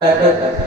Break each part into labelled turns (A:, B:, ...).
A: काय काय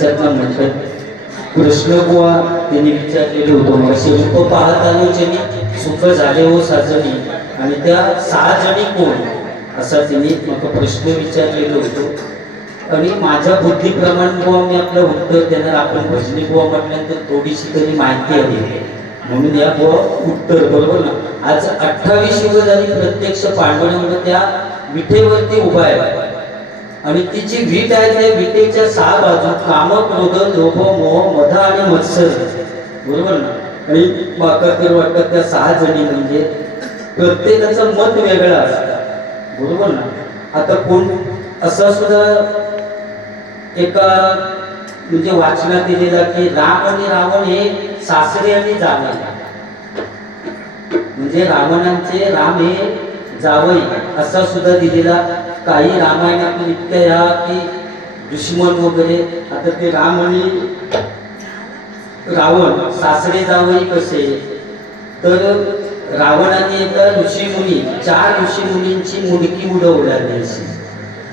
A: करताना त्याच्यातला कृष्ण बुवा त्यांनी विचारलेलं होतं. मग शिल्प पाहत आलो सुख झाले हो साजणी आणि त्या सहा जणी कोण? असा त्यांनी मग प्रश्न विचारलेलं होतो. आणि माझ्या बुद्धीप्रमाणे बुवा मी आपलं उत्तर देणार. आपण भजनी बुवा म्हटल्यानंतर थोडीशी तरी माहिती हवी. म्हणून या बुवा उत्तर बरोबर ना. आज अठ्ठावीस युग झाली. प्रत्यक्ष पांडुरंग त्या विठेवरती उभा आहे. आणि तिची वीट आहे त्या विटेच्या सहा बाजू काम क्रोध लोभ मोह मध आणि मत्सर. बरोबर ना? आणि माकाकर वाटतात त्या सहा जणी म्हणजे प्रत्येकाचं मत वेगळं असतं. बरोबर ना? आता कोण असं सुद्धा एका म्हणजे वाचनात दिलेला की राम आणि रावण हे सासरे आणि जावई. म्हणजे रावणांचे राम हे जावई असा सुद्धा दिलेला काही रामायणात इतक्या या की दुश्मन वगैरे आता ते राम आणि रावण सासरे जावई कसे? तर रावणाने एका ऋषीमुनी चार ऋषीमुनींची मुडकी उडवल्याने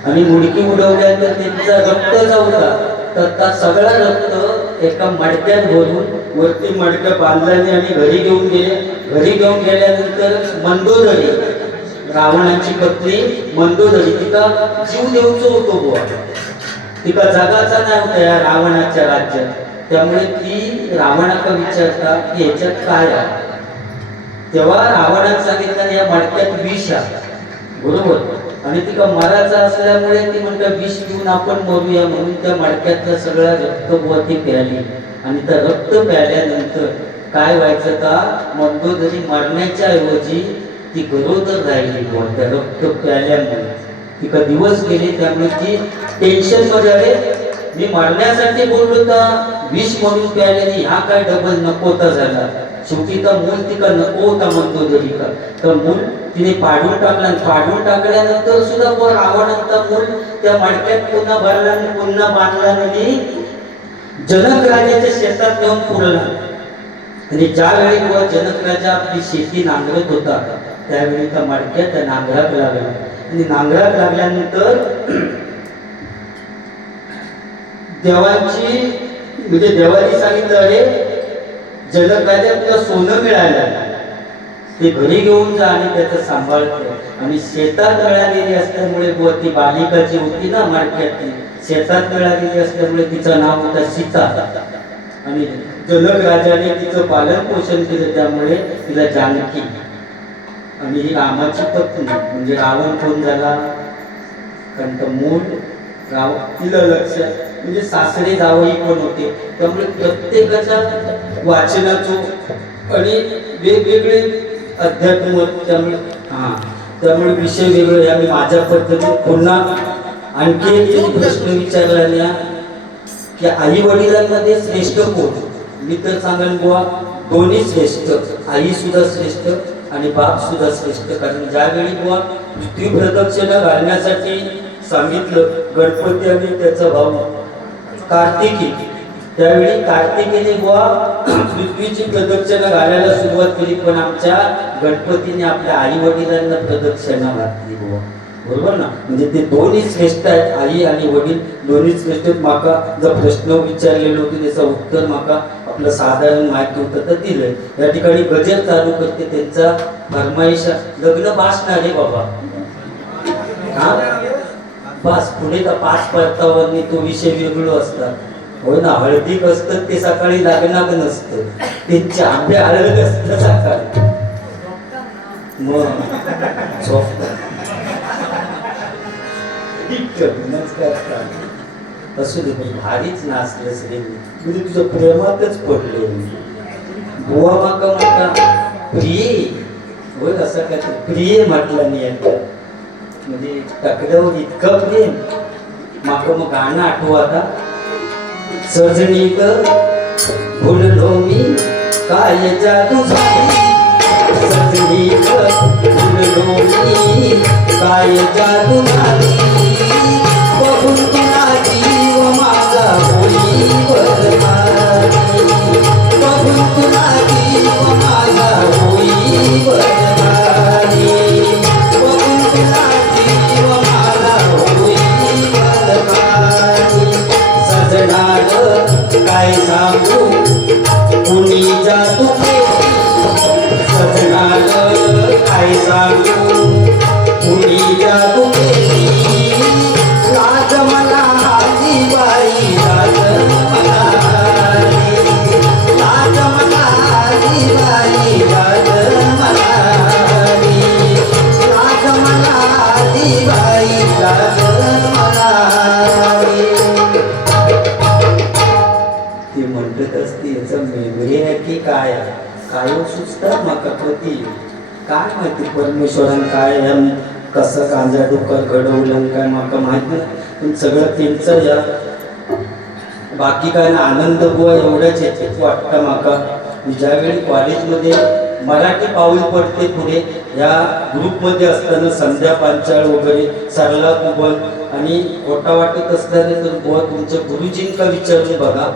A: आणि मुडकी उडवल्यानंतर त्यांचा रक्त जाऊला तर त्या सगळं रक्त एका मडक्यात भरून वरती मडक्या बांधल्याने आणि घरी घेऊन गेले. घरी घेऊन गेल्यानंतर मंदोदरी रावणाची पत्नी मंदोदरी तिका जीव देऊचो होतो बुवा. तिका जगाचा नाही होता या रावणाच्या राज्यात. त्यामुळे ती रावणाका विचारता की ह्याच्यात काय आहे? तेव्हा रावणात सांगितलं या मडक्यात विष आहे. बरोबर. आणि तिका मराचा असल्यामुळे ती म्हणते विष पिऊन आपण मरूया. म्हणून त्या मडक्यातलं सगळं रक्त बुवा ती प्याली. आणि त्या रक्त प्याल्यानंतर काय व्हायचं का मंदोदरी मरण्याच्या ऐवजी ती गरोदर राहिली बुवा त्या रक्त प्याल्यामुळे. तिका दिवस गेले त्यामुळे ती टेन्शनमध्ये आले. मी मरण्यासाठी बोललो का विष म्हणून प्यायल्याने ह्या काय डबल नकोता झाला. शेवटी तर मूल तिका नको होता म्हणतो देविका. तर मूल तिने पाडून टाकला आणि पाडून टाकल्यानंतर सुद्धा ब आवडता मूल त्या मडक्यात पुन्हा भरला आणि पुन्हा बांधला आणि जनक राजाच्या शेतात नेऊन पुरला. आणि ज्यावेळी व जनक राजा आपली शेती नांगरत होता त्यावेळी त्या मडक्यात त्या नांगराक लागला. आणि नांगराक लागल्यानंतर देवाची म्हणजे देवानी सांगितलं अरे जनक राजा तुला सोनं मिळालं ते घरी घेऊन जा आणि त्याचा सांभाळ आणि शेतात मिळालेली असल्यामुळे ती बालिका जी होती ना मार्केटची शेतात मिळालेली असल्यामुळे तिचं नाव होतं सीता. आणि जनक राजाने तिचं पालन पोषण केलं त्यामुळे तिला जानकी. आणि ही रामाची पत्नी म्हणजे रावण कोण झाला? कारण मूळ राव तिला लक्ष म्हणजे सासरे जावई पण होते? त्यामुळे प्रत्येकाच्या वाचनाचो आणि वेगवेगळे अध्यात्म त्यामुळे हा त्यामुळे विषय वेगळे. आम्ही माझ्या पद्धतीत पुन्हा आणखी एक प्रश्न विचारला की आई वडिलांमध्ये श्रेष्ठ कोण? मी तर सांगेन बुवा दोन्ही श्रेष्ठ. आई सुद्धा श्रेष्ठ आणि बाप सुद्धा श्रेष्ठ. कारण ज्यावेळी बुवा पृथ्वी प्रदक्षिणा घालण्यासाठी सांगितलं गणपती आणि त्याचा भाऊ कार्तिकी त्यावेळी कार्तिकीने बुवा पृथ्वीची प्रदक्षिणा घालायला सुरुवात केली पण आमच्या गणपतीने आपल्या आई वडिलांना प्रदक्षिणा घातली बुवा. बरोबर ना? म्हणजे ते दोन्ही श्रेष्ठ आहेत आई आणि वडील. दोन्ही श्रेष्ठ माका जर प्रश्न विचारलेलो होते त्याचं उत्तर माका आपलं साधारण माहिती होतं तर दिलं या ठिकाणी गजर चालू करते त्यांचा फरमाईश लग्न भासणार आहे बाबा. हा? पास पुढे तर पाच परतावरनी तो विषय वेगळो असतात होय ना हळदीक असतं ते सकाळी लागणार नसतं. त्यांचे आंबे हळद असत सकाळी. मग करतात असू दे पण भारीच नाचले रे. म्हणजे तुझं प्रेमातच पडले बुवा माका म्हणता प्रिय. होय असं काय ते प्रिय म्हटलं मी आता म्हणजे टकल्यावर इतकं प्रेम. माका मग गाणं आठवू आता. सजनीक भुललो मी काय जादू झाली? सजनीक भुललो मी काय जादू झाली? काय सांगू कुणी जादू केली? काय सांगू कुणी जादू माहिती काय माहिती परमेश्वरान काय या कसं कांजा डोकं घडवलं काय माका माहीत नाही. पण सगळं त्यांचं या बाकी काय ना आनंद बुवा एवढ्याच येते वाटतं माका. मी ज्यावेळी कॉलेजमध्ये मराठी पाऊल पडते पुढे या ग्रुपमध्ये असताना संध्या पांचाळ वगैरे सरला कुबल आणि खोटा वाटत असताना तर बुवा तुमच्या गुरुजींका विचारून बघा.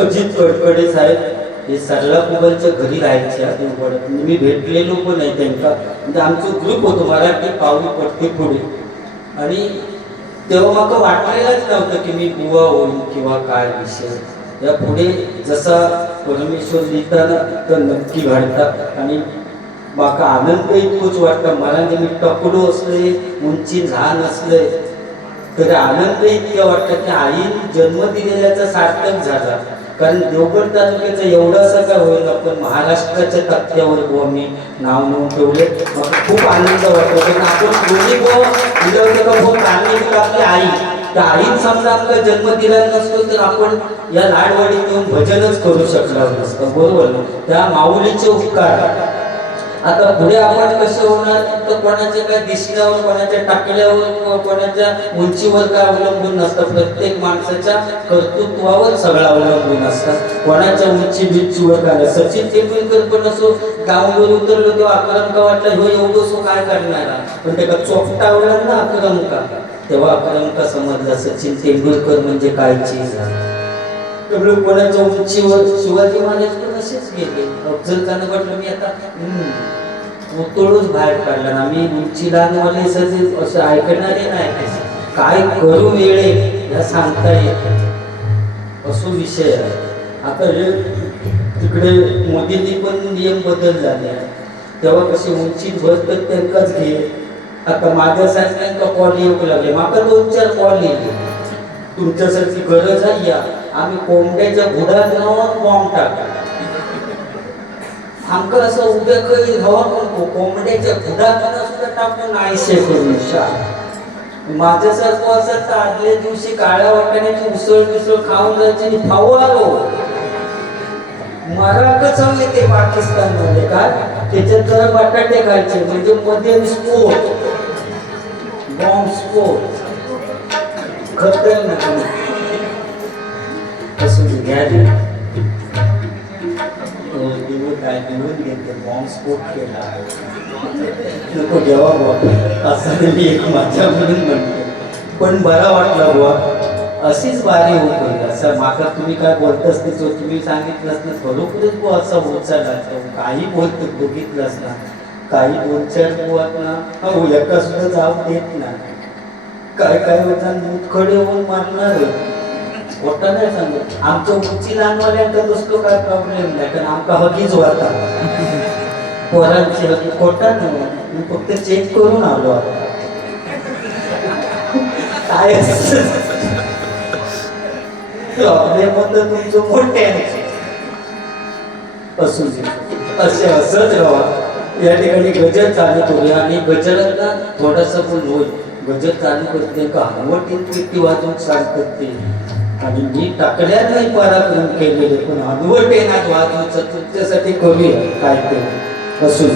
A: अजित कडकडे साहेब हे सरला कुबलच्या घरी राहायचे आधी उघडत मी भेटलेलो पण आहे त्यांना. म्हणजे आमचं ग्रुप होतो मराठी पाऊल पडते पुढे. आणि तेव्हा मला वाटलेलंच नव्हतं की मी बुवा होईल किंवा काय विषय. या पुढे जसा परमेश्वर लिहिताना तर नक्की घडतात आणि माका आनंद इतकोच वाटतं मला मी टकलो असले उंची लहान असले तरी आनंद इतकं वाटतं की आईने जन्म दिलेल्याचा सार्थक झाला. कारण देवगड तालुक्याचं एवढं असं काय होईल आपण महाराष्ट्राच्या तथ्यावर बुवा मी नाव नोंद ठेवले. मला खूप आनंद वाटतो. कारण आपण दोन्ही गोवा दिलं का आपली आई. त्या आईत समजा आपला जन्म दिला नसतो तर आपण या लाडवाडीत येऊन भजनच करू शकणार नसतं. बरोबर ना? त्या माऊलीचे उपकार. आता पुढे आपण कसे होणार? तर कोणाच्या काय दिसण्यावर कोणाच्या टाकल्यावर किंवा कोणाच्या उंचीवर काय अवलंबून नसतं. प्रत्येक माणसाच्या कर्तृत्वावर सगळं अवलंबून असतं. कोणाच्या उंची बिंचीवर काय सचिन तेंडुलकर पण असो गावावर उतरलो तेव्हा अक्रम का वाटलं ह्यो एवढं सो काय करणार पण त्याला चोपटावला ना अक्रम का तेव्हा अक्रम का समजला सचिन तेंडुलकर म्हणजे काय चीज आहे त्यामुळे कोणाच्या उंचीवर शिवाजी महाराज पण असेच गेले. अफजल खान म्हटलं मी आता उतळूच बाहेर काढला ना. मी उंची लहानवाले सजे असं ऐकणारे नाही काय करू वेळे ह्या सांगता येत असो विषय आहे. आता हे तिकडे मोदींनी पण नियम बदल झाले आहे तेव्हा कसे उंची बस तर त्यांनाच घे आता माझ्यासारख्यांका कॉल येऊ लागले. माका दोन चार कॉल येईल. तुमच्यासाठी गरज आहे या. आम्ही कोंबड्याच्या बुडात जाऊन बॉम्ब टाकला. आमकां असं उद्या काही हवा पण कोंबड्याच्या बुडात सुद्धा टाकून आयशे करून शा माझ्यासारखं असं तर आदल्या दिवशी काळ्या वाटाण्याची उसळ मिसळ खाऊन जायची आणि खाऊ आलो. मराठच हवे ते पाकिस्तानमध्ये काय त्याच्यात जरा बटाटे खायचे म्हणजे मध्ये स्फोट बॉम्ब स्फोट खतरनाक. असू दे, घ्या रे. अं, काय निवडून घेते बॉम्ब स्फोट केला नको जेव्हा बुवा असं मी एक माझ्या म्हणून म्हणतो पण बरा वाटला बुवा अशीच वारी होत होईल असं माका तुम्ही काय बोलतच तेच तुम्ही सांगितलं असतं खरोखरच बुवा असं होत काही बोलतो बघितलंच ना काही बोलचाल बुवा ना हो एका सुद्धा जाऊ देत ना काय काय होता मुतखडे होऊन मारणार खोटं नाही सांगत. आमच्या उंची लहानवाल्यांचा दुसरो काय प्रॉब्लेम नाही कारण आमका हगीच वाटा पोरांची हगी खोटा नाही मी फक्त चेक करून आलो काय प्रॉब्लेम होतं तुमचं मोठे असू दे. असे असत राहा. या ठिकाणी गजर चालू करूया आणि गजरांना थोडासा पण होईल. गजर चालू करते का हवं पेटी वाजवून सांगतात ते आणि मी टाकल्या नाही पराक्रम केलेले पण अनुभव हनवटेनात वाजवायचं तुमच्यासाठी करूया काय ते? असू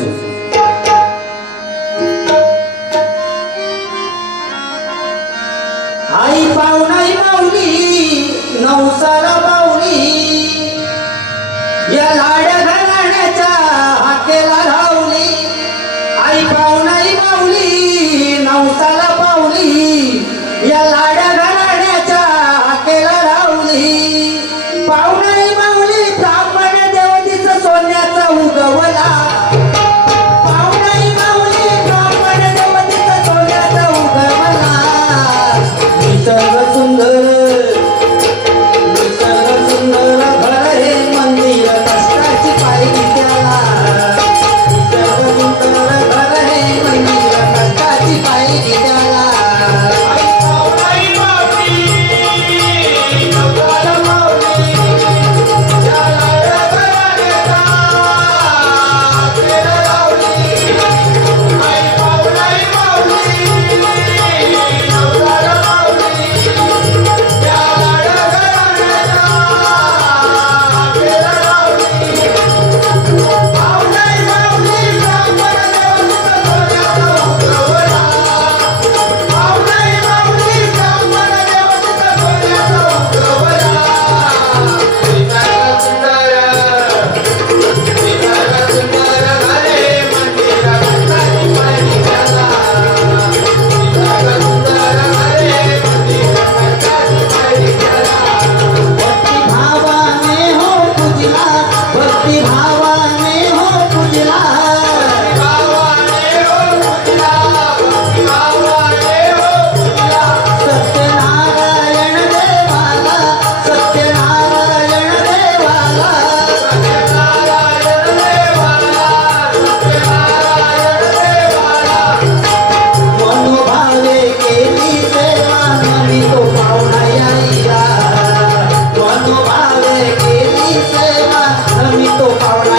A: सेवा नवी तो पाहुणा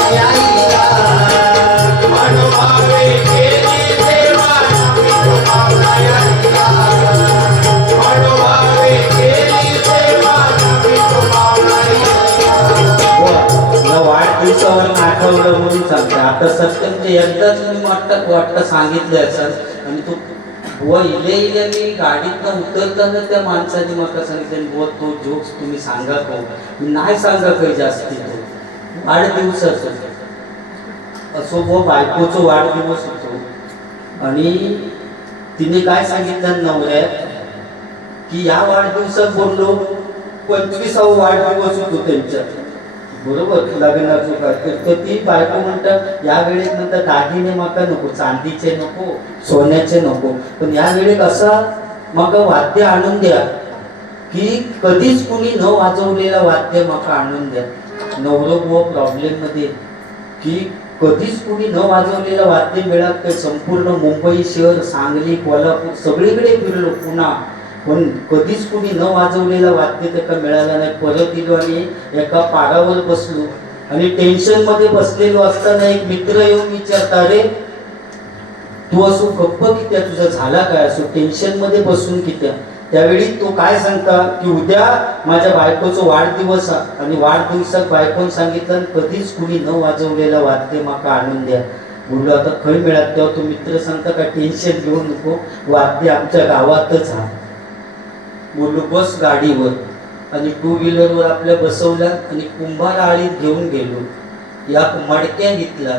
A: आठवलं. म्हणून सांगते आता सत्यम एकदाच मी वाटतं वाटतं सांगितलं असं आणि तो बुवा इले इले मी गाडीतनं उतरताना त्या माणसाने मला सांगितलं बुवा तो जोक्स तुम्ही सांगा को नाही सांगा काही जास्ती तो असतो असो व बायकोचा वाढदिवस होतो. आणि तिने काय सांगितलं नवऱ्यात? की या वाढदिवसात बोललो पंचवीसावा वाढदिवस होतो त्यांच्या बरोबर? लग्नाचं काय तर- तर ती बायको म्हणतात या वेळेत म्हणतात दागिने माका नको चांदीचे नको सोन्याचे नको. पण या वेळेत असा मग वाद्य आणून द्या की कधीच कुणी न वाजवलेला वाद्य माका आणून द्या. नवरोग व प्रॉब्लेममध्ये की कधीच कुणी न वाजवलेलं वाद्य मिळत ते संपूर्ण मुंबई शहर सांगली कोल्हापूर सगळीकडे फिरलो पुन्हा. पण कधीच कुणी न वाजवलेलं वाद्य त्याला मिळालं नाही. परत येलो आणि एका पारावर बसलो. आणि टेन्शनमध्ये बसलेलो असताना एक मित्र येऊन विचारता रे तू असो गप्प कित्या तुझा झाला काय असो? टेन्शनमध्ये बसून कित्या त्यावेळी तो काय सांगता की उद्या माझ्या बायकोचं वाढदिवस हा. आणि वाढदिवसात बायकोन सांगितलं कधीच कुणी न वाजवलेलं वाद्य माका आणून द्या. बोललो आता खय मिळात तेव्हा तो मित्र सांगता का टेन्शन घेऊ नको वाद्य आमच्या गावातच हा बोललो बस गाडीवर. आणि टू व्हीलरवर आपल्या बसवल्या आणि कुंभार आळीत घेऊन गेलो. या मडक्या घेतला.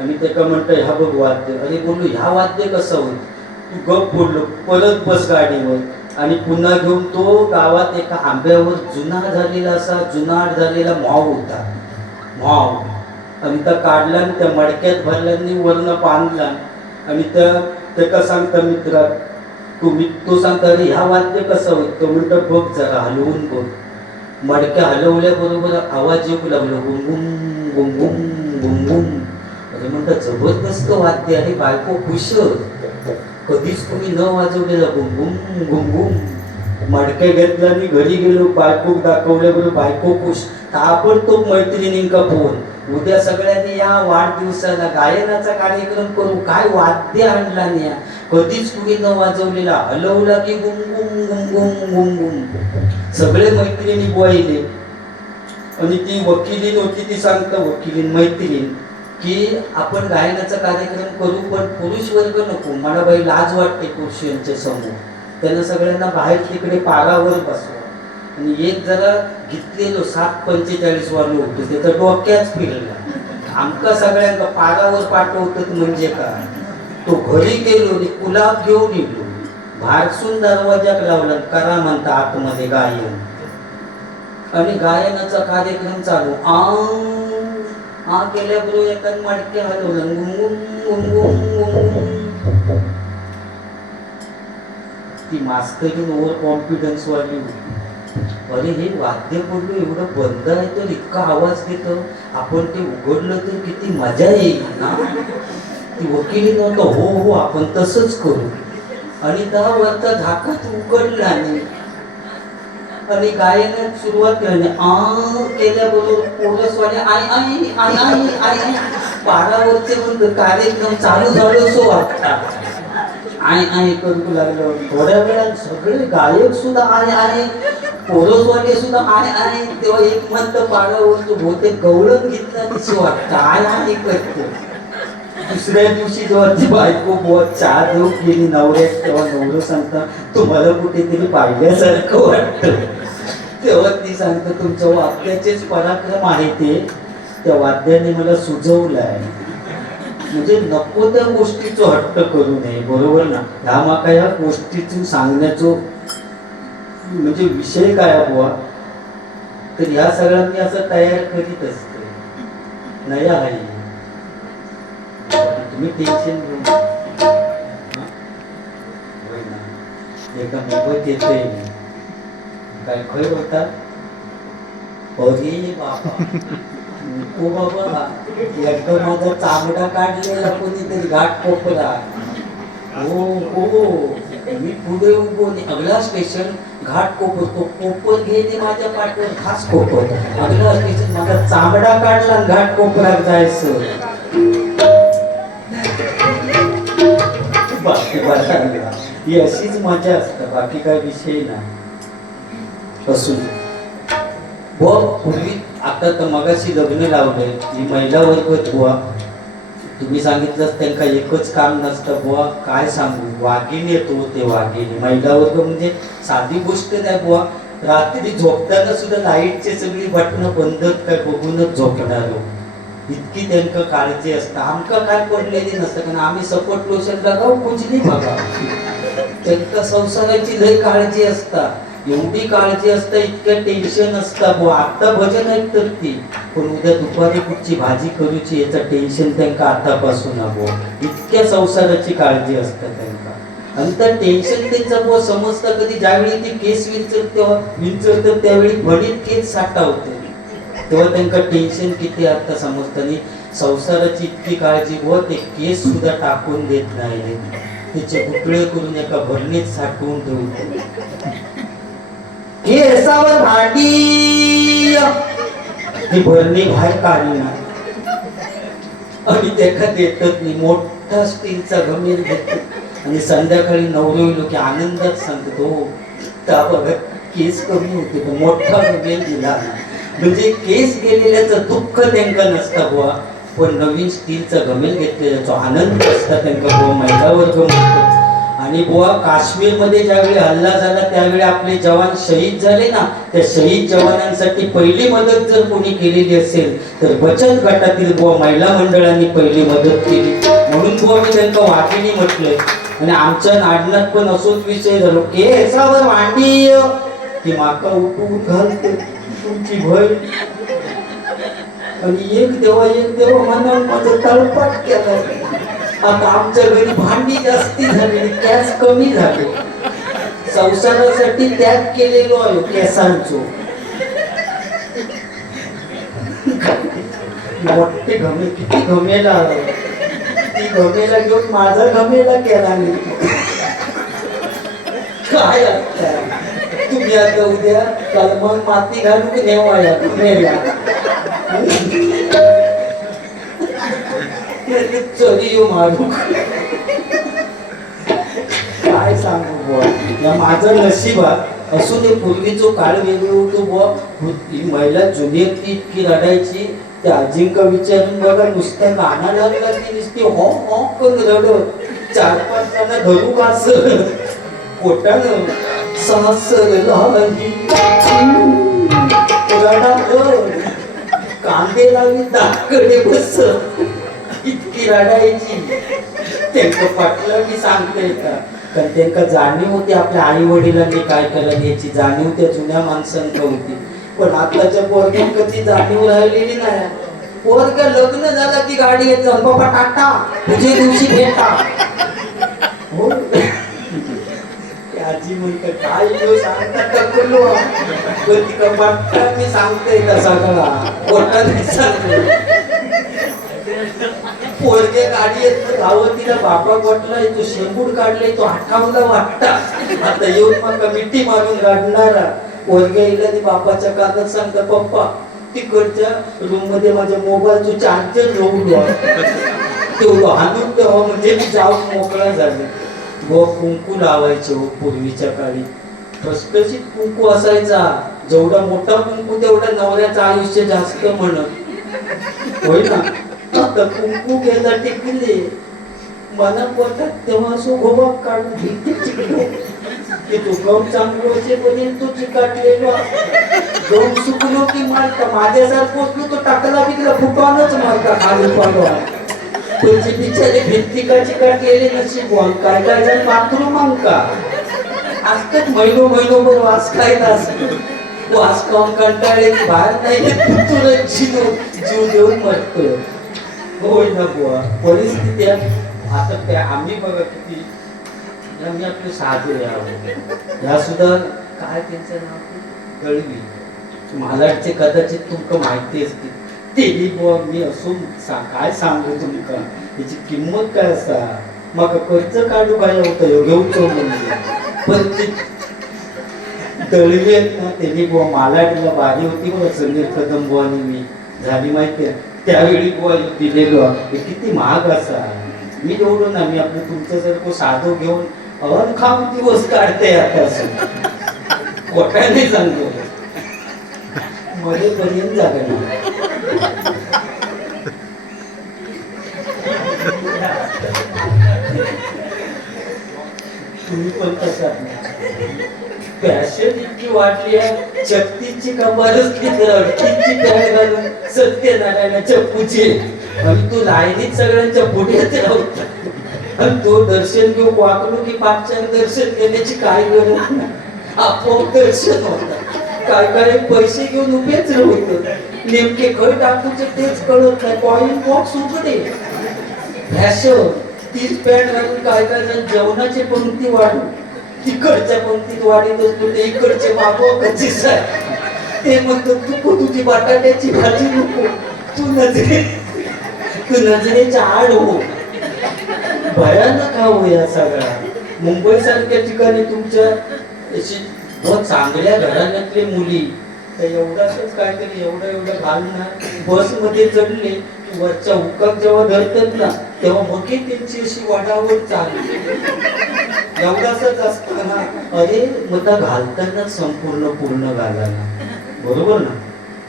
A: आणि त्याका म्हणतं ह्या बघ वाद्य. अरे बोललो ह्या वाद्य कसं होईल? तू गप बोललो परत बस गाडीवर. आणि पुन्हा घेऊन तो गावात एका आंब्यावर जुना झालेला असा जुनाट झालेला म्हाव होता. म्हाव आणि त्या काढला आणि त्या मडक्यात भरल्याने वरनं बांधला. आणि त्या त्याका सांगता मित्रा तुम्ही तो सांगता अरे ह्या वाद्य कसं होईल तो म्हणतो बघ जरा हलवून बघ. मडक्या हलवल्याबरोबर आवाज येऊ लागलो गुंगुम गुंगुम गुंगुम अरे म्हणतात जबरदस्त वाद्य आहे बायको खुश. कधीच तुम्ही न वाजवलेला गुमगुम गुमगुम मडके घेतला आणि घरी गेलो बायको दाखवल्याबरोबर बायको खुश. ताबडतोब मैत्रिणींका फोन उद्या सगळ्यांनी या वाढदिवसाला गायनाचा कार्यक्रम करू. काय वाद्य आणला नाही कधीच तुम्ही न वाजवलेला हलवला की गुमगुम गुमगुम गुमगुम सगळे मैत्रिणी बोयले आणि ती वकिलीन होती ती सांगता वकिलीन मैत्रीण. की आपण गायनाचा कार्यक्रम करू पण पुरुष वर्ग नको. मला बाई लाज वाटते पुरुषांच्या समोर. त्यांना सगळ्यांना बाहेर तिकडे पारावर बसवा. आणि एक जरा घेतलेलो सात पंचेचाळीस वालो होतो त्याचा डोक्याच फिरला. आमका सगळ्यांना पारावर पाठवतात म्हणजे काय? तो घरी गेलो आणि गुलाब घेऊन येलो भारसून दरवाजाक लावला करा म्हणता आतमध्ये गायन. आणि गायनाचा कार्यक्रम चालू. आ! हा केल्याबरोबर एका मडके हलवलं गुंगुम गुंगुम गुंगुम ती मास्तरीन ओव्हर कॉन्फिडन्स वाली होती. अरे हे वाद्य पडलो एवढं बंद आहे तर इतका आवाज देतो. आपण ते उघडलं तर किती मजा येईल ना? ती वकिली नव्हतं हो हो आपण तसंच करू. आणि दहा वाजता धाकात उघडला आणि आणि गायनात सुरुवात केली? आ केल्याबरोबर पोरसवाले आय आय आय आय आय आय पारावरचे पण कार्यक्रम चालू झालो सो वाटता. आय आय करू लागलो. थोड्या वेळात सगळे गायक सुद्धा आय आय पोरसवाले सुद्धा आय आय तेव्हा एक मंत पारावर तो बहुतेक गवळण घेतला दिसू वाटतं. आय आय करतो. दुसऱ्या दिवशी जेव्हा ती बायको बुवा चार देऊ गेली नवऱ्यात तेव्हा नवरं सांगता तुम्हाला कुठेतरी पाहिल्यासारखं वाटतं. तेव्हा ती सांगतं तुमच्या वाद्याचेच पराक्रम आहे ते. त्या वाद्याने मला सुजवलंय. म्हणजे नको त्या गोष्टीचं हट्ट करू नये बरोबर ना? ह्या माका या गोष्टीतून सांगण्याचो म्हणजे विषय काय बुवा? तर ह्या सगळ्या मी असं तयार करीत असते. नया आहे. तुम्ही टेन्शन घेऊ होय ना. एका काय खय होता अरे बाबा ओ बाबा माझा चामडा काढलेला कोणीतरी घाट कोपरा हो हो मी पुढे उभो अगला स्टेशन घाट कोपर कोपर माझ्या पाठीवर खास कोपर अगला माझा चामडा काढला घाट कोपरात जायचं बाकी बघा ही अशीच मजा असते. बाकी काय विषय नाही. असून व पूर्वी आता तर मगाशी लग्न लावले ही महिला वर्ग बुवा. तुम्ही सांगितलं त्यांना एकच काम नसतं. बुवा काय सांगू? वाघीण येतो ते वाघीण. महिला वर्ग म्हणजे साधी गोष्ट नाही बुवा. रात्री झोपताना सुद्धा लाईटचे सगळी बटणं बंद काय बघूनच झोपणार हो. इतकी त्यांना काळजी असता. आमका काय पडलेली नसतं कारण आम्ही सपोर्ट लोशन लगाव कुठली बघा त्यांना संसाराची लय काळजी असता. एवढी काळजी असता इतकं टेन्शन असतं. बुवा आता भजन ऐकतात ती. पण उद्या दुपारी कुठची भाजी करूची याचं टेन्शन त्यांना आतापासून बुवा इतक्या संसाराची काळजी असतं त्यांना आणि त्या टेन्शन त्यांचं बुवा समजतं कधी ज्यावेळी ती केस विंचर तेव्हा विंचरतं त्यावेळी भडीत केस साठा होते. तेव्हा त्यांना टेन्शन किती आता समजतं संसाराची इतकी काळजी व ते केस सुद्धा टाकून देत नाही. त्याचे गुटळे करून एका भरणीत साठवून ठेवून केसावर भांडी. ती भरणी बाहेर काढली ना आणि त्याका देतच नाही. मोठा स्टीलचा गंभीर घेतो आणि संध्याकाळी नवरवलो की आनंदात सांगतो हो, त्या बघत केस कमी होते पण मोठा गंभीर दिला. म्हणजे केस गेलेल्याचं दुःख त्यांना नसतं बुवा. पण नवीन स्टीलचा गमेल घेतलेल्याचा आनंद असता त्यांना बुवा मैदावर वर्ग आणि बुवा काश्मीरमध्ये ज्यावेळी हल्ला झाला त्यावेळी आपले जवान शहीद झाले ना त्या शहीद जवानांसाठी पहिली मदत जर कोणी केलेली असेल तर बचत गटातील बुवा महिला मंडळांनी पहिली मदत केली. म्हणून बुवा मी त्यांना वाघिणी म्हटलंय. आणि आमच्या नाडनात पण असोच विषय झालो. केसावर मांडी की माका उठवून घालते. तुमची बहीण आणि एक देवा एक देवा म्हणून माझं तळपाट केलं. आता आमच्या घरी भांडी जास्ती झाली गॅस कमी झाले. संसारासाठी त्याग केलेलो आहे केसांचो मोठे घमे किती घमेला. ती घमेला घेऊन माझा घमेला केला मी. काय तुम्ही आता उद्या कलमन माती घालून नेवा या चोरी येऊ मारू काय सांगू बुवा? या माझं नशीब असून असू पूर्वीचो काळ वेगळो होतो बुवा. ही महिला जुनी ती इतकी रडायची त्या अजिंक्य विचारून बघा नुसतं गाणं लागला ती नुसती हो हो करून रडत. चार पाच जण धरू का असं? पोटानं. सासरलाही. कांदे लावी दाकडे बस इतकी रडायची. त्यांचं पटलं मी सांगते का? तर त्यांना जाणीव होती आपल्या आई वडिलांनी काय केलं याची? जाणीव त्या जुन्या माणसांना होती. पण आताच्या पोरग्यात कधी जाणीव राहिलेली नाही. पोरग लग्न झालं की गाडी घेत जाऊन बाबा टाटा तुझे दिवशी भेटा. हो. आजी म्हणत काय तो सांगता का बोललो पण ती कपाटा मी सांगते का सगळा. पोटाने सांगते पोरगे गाडी येत गावं तिला बापा वाटलाय तो शेंबूड काढलाय तो आठावला वाटता आता येऊन मग मिठी मारून काढणारा पोरगे येईल आणि बापाच्या कागद सांगता पप्पा तिकडच्या रूममध्ये माझ्या मोबाईलचं चार्जर लावलो तेवढं हाणून तेव्हा म्हणजे मी जाऊन मोकळा झाले. व कुंकू लावायचे हो पूर्वीच्या काळी. ठसठशीत कुंकू असायचा. जेवढा मोठा कुंकू तेवढा नवऱ्याचं आयुष्य जास्त म्हणत. होय ना? आता कुंकू घ्यायला टिकले. मला बोलतात तेव्हा असो गोबा काढून भीती चिकलो की तू गम चांगलो बनेल तो चिकाटलेलो. गम सुकलो की मारता माझ्यासारखं पोचलो तो टाकला बिकला फुटवानच मारता खाली पडवा. तुमचे बिचारे भिंती का चिकाटलेले नशीब बोल काय काय जण मातृ अंका असतात महिनो महिनोभर वास खायला असतो वास खाऊन कंटाळले बाहेर नाही तुला जीव जीव देऊन मरतो होय ना बुवा परिस्थिती आता त्या आम्ही बघा किती आम्ही आपले साधे आहोत. ह्या सुद्धा काय त्यांचं नाव? दळवी महालाडचे कदाचित तुमका माहिती असते तेली बुवा मी असून काय सांगू तुमका याची किंमत काय असा मग कर्ज काढू काय होतं ह्यो घेऊचो म्हणजे पण ती दळवी ना त्यांनी बुवा माला मालाडला बारी होती बघ समीर कदम बुवानी मी झाली माहिती आहे त्यावेळी बुवा दिलेलो हे किती महाग असा मी एवढं ना मी आपलं तुमच्यासारखं साधं घेऊन अवन खाऊन दिवस काढते आता असं कोट्याने सांगतो मध्ये पर्यंत जागा नाही तुम्ही पण फॅशन इतकी वाटली आहे छत्तीसची कमालच की काय अडतीसची पॅन्ट घालून सत्यनारायणाच्या पूजे आणि तू लायनीत सगळ्यांच्या पुढेच राहतो आणि तो दर्शन घेऊन वाकलो की पाचच्या दर्शन घेण्याची काय गरज नाही. आपोआप दर्शन होता. काय काय पैसे घेऊन उभेच होत नेमके खय टाकूचे तेच कळत नाही. पॉइंट बॉक्स उघडे. फॅशन तीच पॅन्ट घालून काय काय जण जेवणाची पंक्ती वाढू तिकडच्या पंक्तीत वाढीत असतो ते इकडचे मागो कच्ची ते म्हणतो तू तुझी बटाट्याची भाजी नको. तू नजरे तू नजरेच्या आड हो. भयानक हा हो या सगळा. मुंबई सारख्या ठिकाणी तुमच्या मग चांगल्या घराण्यातली मुली तर एवढाच काहीतरी एवढं एवढं घालून बसमध्ये चढले वरच्या हुकम जेव्हा धरतात ना तेव्हा मग त्यांची अशी वाटावर चालली एवढाच असतं ना. अरे मग घालताना संपूर्ण पूर्ण घालायला. बरोबर ना?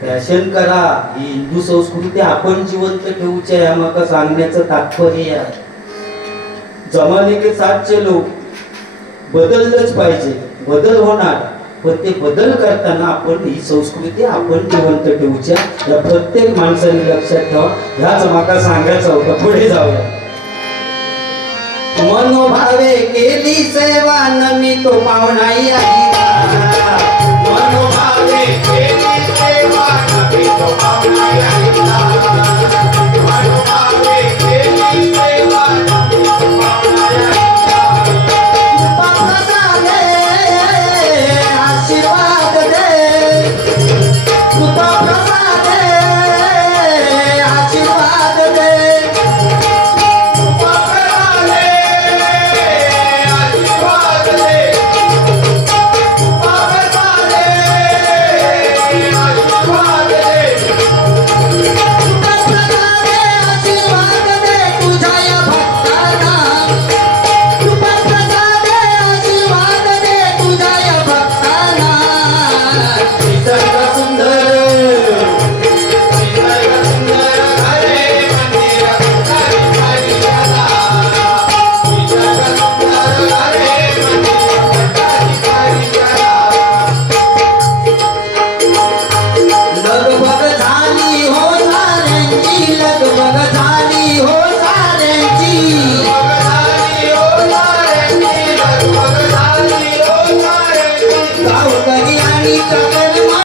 A: फॅशन करा. ही हिंदू संस्कृती आपण जिवंत ठेवूच्या या माका सांगण्याचं तात्पर्य आहे जमाने के साथ चलो बदललंच पाहिजे. बदल होणार. पण ते बदल करताना आपण ही संस्कृती आपण जिवंत ठेवूच्या या प्रत्येक माणसाने लक्षात ठेवा. ह्याच माका सांगायचं होतं. पुढे जाऊया. मनोभावे केली सेवा नमी
B: मी तो
A: पाहुणाई आई.